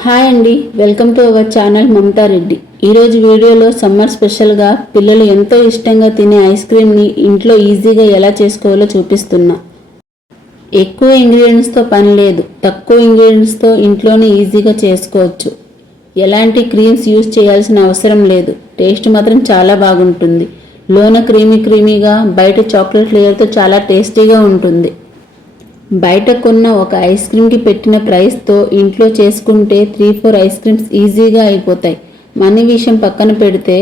Hi అండి welcome to our channel Mamata Reddy. ఈరోజు వీడియోలో సమ్మర్ స్పెషల్గా పిల్లలు ఎంతో ఇష్టంగా తినే ఐస్ క్రీమ్ని ఇంట్లో ఈజీగా ఎలా చేసుకోవాలో చూపిస్తున్నా. ఎక్కువ ఇంగ్రీడియంట్స్తో పని లేదు తక్కువ ఇంగ్రీడియంట్స్తో ఇంట్లోనే ఈజీగా చేసుకోవచ్చు. ఎలాంటి క్రీమ్స్ యూజ్ చేయాల్సిన అవసరం లేదు టేస్ట్ మాత్రం చాలా బాగుంటుంది. లోన క్రీమీ క్రీమీగా బయట చాక్లెట్ లేయర్తో చాలా టేస్టీగా ఉంటుంది. బయట కొన్న ఒక ఐస్ క్రీమ్కి పెట్టిన ప్రైస్తో ఇంట్లో చేసుకుంటే త్రీ ఫోర్ ఐస్ క్రీమ్స్ ఈజీగా అయిపోతాయి. మనీ విషయం పక్కన పెడితే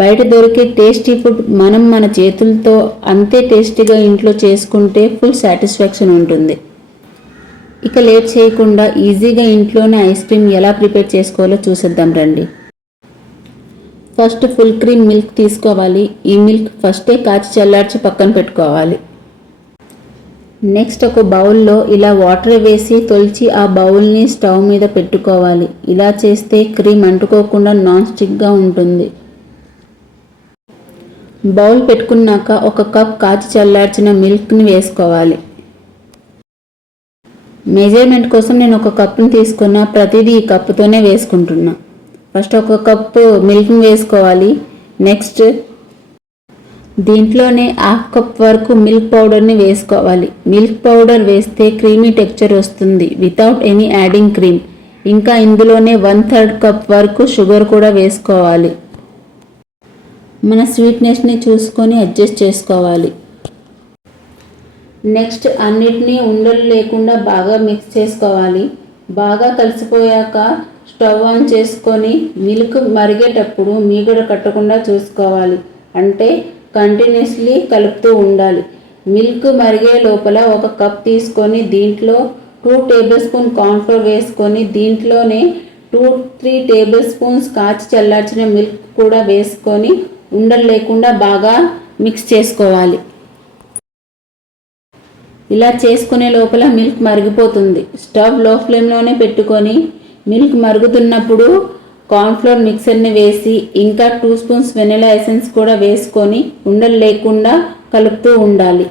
బయట దొరికే టేస్టీ ఫుడ్ మనం మన చేతులతో అంతే టేస్టీగా ఇంట్లో చేసుకుంటే ఫుల్ సాటిస్ఫాక్షన్ ఉంటుంది. ఇక లేట్ చేయకుండా ఈజీగా ఇంట్లోనే ఐస్ క్రీమ్ ఎలా ప్రిపేర్ చేసుకోవాలో చూసేద్దాం రండి. ఫస్ట్ ఫుల్ క్రీమ్ మిల్క్ తీసుకోవాలి. ఈ మిల్క్ ఫస్టే కాచి చల్లార్చి పక్కన పెట్టుకోవాలి. నెక్స్ట్ ఒక బౌల్లో ఇలా వాటర్ వేసి తొలిచి ఆ బౌల్ని స్టవ్ మీద పెట్టుకోవాలి. ఇలా చేస్తే క్రీమ్ అంటుకోకుండా నాన్ స్టిక్గా ఉంటుంది. బౌల్ పెట్టుకున్నాక ఒక కప్ కాచి చల్లార్చిన మిల్క్ని వేసుకోవాలి. మెజర్మెంట్ కోసం నేను ఒక కప్పుని తీసుకున్న ప్రతిదీ ఈ కప్పుతోనే వేసుకుంటున్నా. ఫస్ట్ ఒక కప్పు మిల్క్ని వేసుకోవాలి. నెక్స్ట్ దీంట్లోనే హాఫ్ కప్ వరకు మిల్క్ పౌడర్ని వేసుకోవాలి. మిల్క్ పౌడర్ వేస్తే క్రీమీ టెక్చర్ వస్తుంది వితౌట్ ఎనీ యాడింగ్ క్రీమ్. ఇంకా ఇందులోనే వన్ థర్డ్ కప్ వరకు షుగర్ కూడా వేసుకోవాలి. మన స్వీట్నెస్ని చూసుకొని అడ్జస్ట్ చేసుకోవాలి. నెక్స్ట్ అన్నిటినీ ఉండలు లేకుండా బాగా మిక్స్ చేసుకోవాలి. బాగా కలిసిపోయాక స్టవ్ ఆన్ చేసుకొని మిల్క్ మరిగేటప్పుడు మీగడ కట్టకుండా చూసుకోవాలి. అంటే కంటిన్యూస్లీ కలుపుతూ ఉండాలి. మిల్క్ మరిగే లోపల ఒక కప్ తీసుకొని దీంట్లో టూ టేబుల్ స్పూన్ కార్న్ఫ్లోర్ వేసుకొని దీంట్లోనే టూ త్రీ టేబుల్ స్పూన్స్ కాచి చల్లార్చిన మిల్క్ కూడా వేసుకొని ఉండలు లేకుండా బాగా మిక్స్ చేసుకోవాలి. ఇలా చేసుకునే లోపల మిల్క్ మరిగిపోతుంది. స్టవ్లో ఫ్లేమ్లోనే పెట్టుకొని మిల్క్ మరుగుతున్నప్పుడు కార్న్ఫ్లోర్ మిక్సర్ని వేసి ఇంకా టూ స్పూన్స్ వెనిలా ఎసెన్స్ కూడా వేసుకొని ఉండలు లేకుండా కలుపుతూ ఉండాలి.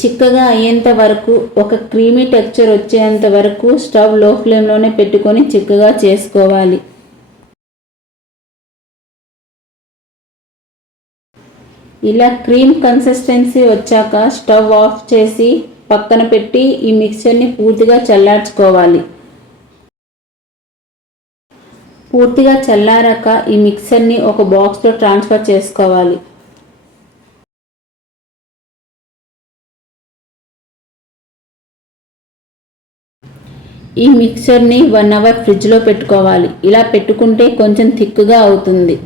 చిక్కగా అయ్యేంత వరకు ఒక క్రీమీ టెక్చర్ వచ్చేంత వరకు స్టవ్లో ఫ్లేమ్లోనే పెట్టుకొని చిక్కగా చేసుకోవాలి. ఇలా క్రీమ్ కన్సిస్టెన్సీ వచ్చాక స్టవ్ ఆఫ్ చేసి పక్కన పెట్టి ఈ మిక్చర్ని పూర్తిగా చల్లార్చుకోవాలి. పూర్తిగా చల్లారాక ఈ మిక్సర్ని ఒక బాక్స్లో ట్రాన్స్ఫర్ చేసుకోవాలి. ఈ మిక్సర్ని వన్ అవర్ ఫ్రిడ్జ్లో పెట్టుకోవాలి. ఇలా పెట్టుకుంటే కొంచెం థిక్గా అవుతుంది.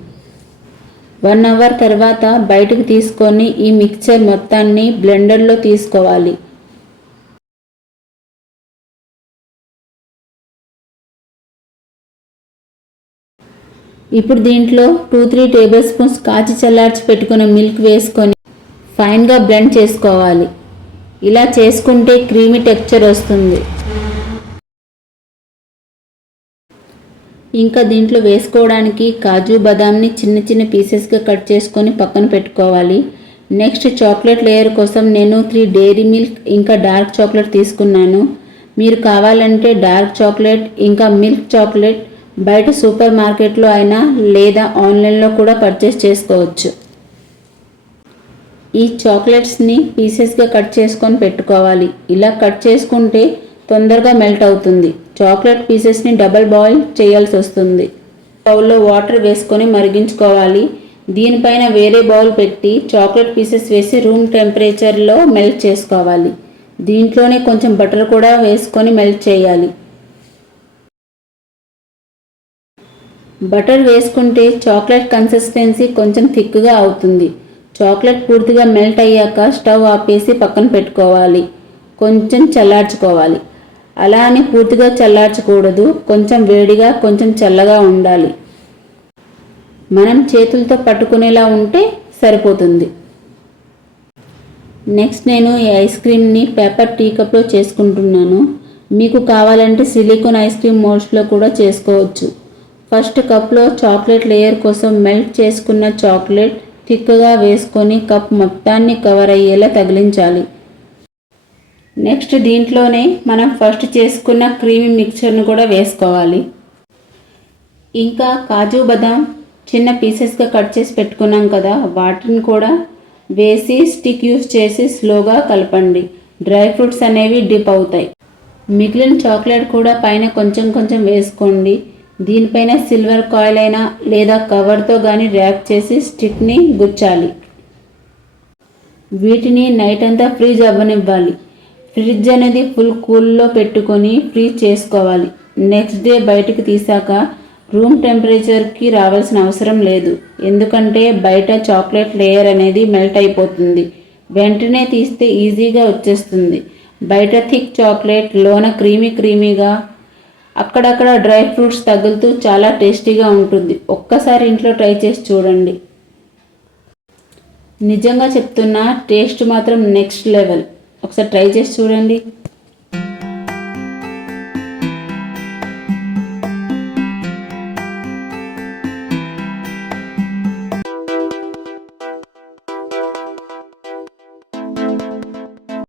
వన్ అవర్ తర్వాత బయటకు తీసుకొని ఈ మిక్చర్ మొత్తాన్ని బ్లెండర్లో తీసుకోవాలి. ఇప్పుడు దీంట్లో టూ త్రీ టేబుల్ స్పూన్స్ కాచి చల్లార్చి పెట్టుకున్న మిల్క్ వేసుకొని ఫైన్గా బ్లెండ్ చేసుకోవాలి. ఇలా చేసుకుంటే క్రీమీ టెక్చర్ వస్తుంది. ఇంకా దీంట్లో వేసుకోవడానికి కాజు బదాంని చిన్న చిన్న పీసెస్గా కట్ చేసుకొని పక్కన పెట్టుకోవాలి. నెక్స్ట్ చాక్లెట్ లేయర్ కోసం నేను త్రీ డైరీ మిల్క్ ఇంకా డార్క్ చాక్లెట్ తీసుకున్నాను. మీరు కావాలంటే డార్క్ చాక్లెట్ ఇంకా మిల్క్ చాక్లెట్ బయట సూపర్ మార్కెట్లో అయినా లేదా ఆన్లైన్లో కూడా పర్చేస్ చేసుకోవచ్చు. ఈ చాక్లెట్స్ని పీసెస్గా కట్ చేసుకొని పెట్టుకోవాలి. ఇలా కట్ చేసుకుంటే తొందరగా మెల్ట్ అవుతుంది. చాక్లెట్ పీసెస్ని డబల్ బాయిల్ చేయాల్సి వస్తుంది. బౌల్లో వాటర్ వేసుకొని మరిగించుకోవాలి. దీనిపైన వేరే బౌల్ పెట్టి చాక్లెట్ పీసెస్ వేసి రూమ్ టెంపరేచర్లో మెల్ట్ చేసుకోవాలి. దీంట్లోనే కొంచెం బటర్ కూడా వేసుకొని మెల్ట్ చేయాలి. బటర్ వేసుకుంటే చాక్లెట్ కన్సిస్టెన్సీ కొంచెం థిక్గా అవుతుంది. చాక్లెట్ పూర్తిగా మెల్ట్ అయ్యాక స్టవ్ ఆపేసి పక్కన పెట్టుకోవాలి. కొంచెం చల్లార్చుకోవాలి. అలా అని పూర్తిగా చల్లార్చకూడదు. కొంచెం వేడిగా కొంచెం చల్లగా ఉండాలి. మనం చేతులతో పట్టుకునేలా ఉంటే సరిపోతుంది. నెక్స్ట్ నేను ఈ ఐస్ క్రీమ్ని పేపర్ టీ కప్లో చేసుకుంటున్నాను. మీకు కావాలంటే సిలికాన్ ఐస్ క్రీమ్ మోల్డ్స్లో కూడా చేసుకోవచ్చు. ఫస్ట్ కప్లో చాక్లెట్ లేయర్ కోసం మెల్ట్ చేసుకున్న చాక్లెట్ థిక్గా వేసుకొని కప్ మొత్తాన్ని కవర్ అయ్యేలా తగిలించాలి. నెక్స్ట్ దీంట్లోనే మనం ఫస్ట్ చేసుకున్న క్రీమీ మిక్చర్ను కూడా వేసుకోవాలి. ఇంకా కాజు బదాం చిన్న పీసెస్గా కట్ చేసి పెట్టుకున్నాం కదా వాటిని కూడా వేసి స్టిక్ యూస్ చేసి స్లోగా కలపండి. డ్రై ఫ్రూట్స్ అనేవి డిప్ అవుతాయి. మిగిలిన చాక్లెట్ కూడా పైన కొంచెం కొంచెం వేసుకోండి. దీనిపైన సిల్వర్ కాయిల్ అయినా లేదా కవర్తో కానీ ర్యాప్ చేసి స్టిక్ని గుచ్చాలి. వీటిని నైట్ అంతా ఫ్రీజ్ అవ్వనివ్వాలి. ఫ్రిడ్జ్ అనేది ఫుల్ కూల్లో పెట్టుకొని ఫ్రీజ్ చేసుకోవాలి. నెక్స్ట్ డే బయటకు తీసాక రూమ్ టెంపరేచర్కి రావాల్సిన అవసరం లేదు. ఎందుకంటే బయట చాక్లెట్ లేయర్ అనేది మెల్ట్ అయిపోతుంది. వెంటనే తీస్తే ఈజీగా వచ్చేస్తుంది. బయట థిక్ చాక్లెట్ లోన క్రీమీ క్రీమీగా అక్కడక్కడ డ్రై ఫ్రూట్స్ తగులుతూ చాలా టేస్టీగా ఉంటుంది. ఒక్కసారి ఇంట్లో ట్రై చేసి చూడండి. నిజంగా చెప్తున్నా టేస్ట్ మాత్రం నెక్స్ట్ లెవెల్. ఒకసారి ట్రై చేసి చూడండి.